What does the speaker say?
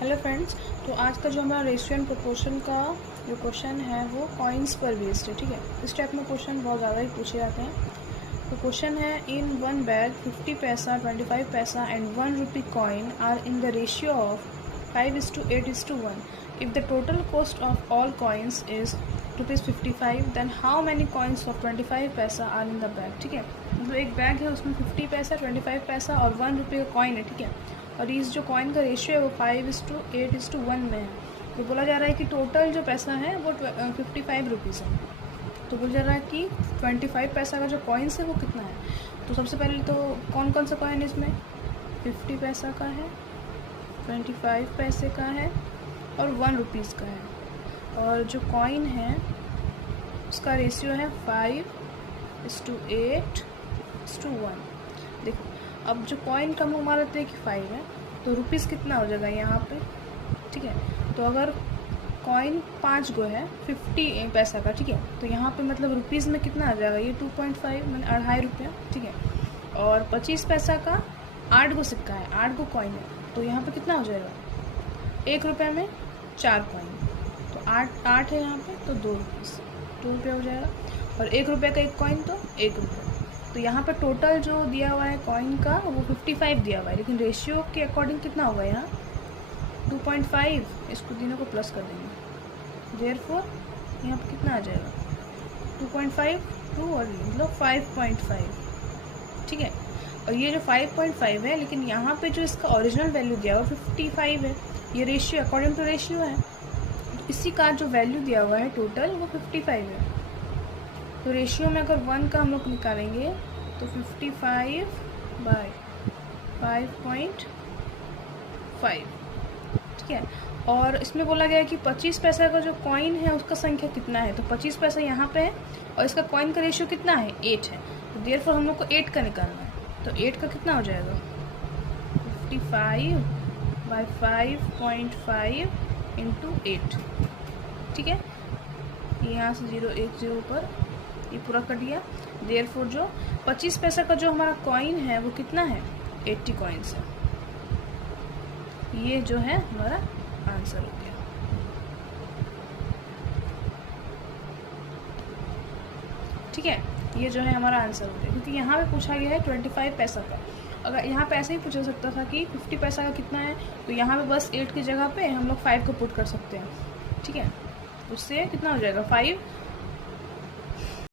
Hello friends. तो आज का जो हमारा रेशियो एंड प्रोपोर्शन का जो क्वेश्चन है वो कॉइन्स पर बेस्ड है। ठीक है, इस टाइप में क्वेश्चन बहुत ज़्यादा ही पूछे जाते हैं। तो क्वेश्चन है, in one bag 50 paisa, 25 paisa and 1 rupee coin are in the ratio of 5:8:1। If the total cost of all coins is ₹55, then how many coins of 25 paisa are in the bag. ठीक है, मतलब एक बैग है, उसमें 50 पैसा, 25 पैसा और 1 रुपये का कॉइन है। ठीक है, और इस जो कॉइन का रेशियो है वो 5:8:1 में है। तो बोला जा रहा है कि टोटल जो पैसा है वो 55 रुपीज़ है। तो बोला जा रहा है कि 25 पैसा का जो कॉइन्स है वो कितना है। तो सबसे पहले तो कौन कौन सा कॉइन इसमें 50 पैसा का है, 25 पैसे का है और 1 रुपीज़ का है। और जो कॉइन है उसका रेशियो है 5:8:1। देखो, अब जो कॉइन का हम लोग मान लेते हैं कि 5 है, तो रुपीज़ कितना हो जाएगा यहाँ पे। ठीक है, तो अगर कॉइन 5 गो है 50 पैसा का, ठीक है, तो यहाँ पे मतलब रुपीज़ में कितना आ जाएगा, ये 2.5 मैंने 2.5 रुपया। ठीक है, और 25 पैसा का 8 गो सिक्का है, 8 गो कॉइन है, तो यहाँ पे कितना हो जाएगा, 1 रुपये में 4 कॉइन, तो 8 है यहाँ पे, तो 2 रुपीज़, 2 रुपये हो जाएगा। और 1 रुपये का एक कॉइन तो 1 रुपये। तो यहाँ पर टोटल जो दिया हुआ है कॉइन का वो 55 दिया हुआ है, लेकिन रेशियो के अकॉर्डिंग कितना होगा यहाँ 2.5, इसको तीनों को प्लस कर देंगे, देयरफॉर यहाँ पर कितना आ जाएगा 2.5 2 और मतलब 5.5। ठीक है, और ये जो 5.5 है, लेकिन यहाँ पे जो इसका ओरिजिनल वैल्यू दिया हुआ 55 है, ये रेशियो अकॉर्डिंग टू रेशियो है, तो इसी का जो वैल्यू दिया हुआ है टोटल वो 55 है। तो रेशियो में अगर 1 का हम लोग निकालेंगे तो 55/5.5। ठीक है, और इसमें बोला गया है कि 25 पैसा का जो कॉइन है उसका संख्या कितना है, तो 25 पैसा यहाँ पे है और इसका कॉइन का रेशियो कितना है 8 है, तो देयरफॉर हम लोग को 8 का निकालना है। तो 8 का कितना हो जाएगा 55/5.5 × 8। ठीक है, यहाँ से 0 1 0 पर ये पूरा कट गया। देयरफॉर जो 25 पैसा का जो हमारा कॉइन है वो कितना है 80 कॉइन्स है। ये जो है हमारा आंसर हो गया। ठीक है, ये जो है हमारा आंसर हो गया, क्योंकि यहाँ पे पूछा गया है 25 पैसा का। अगर यहाँ पे ऐसे ही पूछा सकता था कि 50 पैसा का कितना है, तो यहाँ पे बस 8 की जगह पे हम लोग 5 को पुट कर सकते हैं। ठीक है, उससे कितना हो जाएगा 5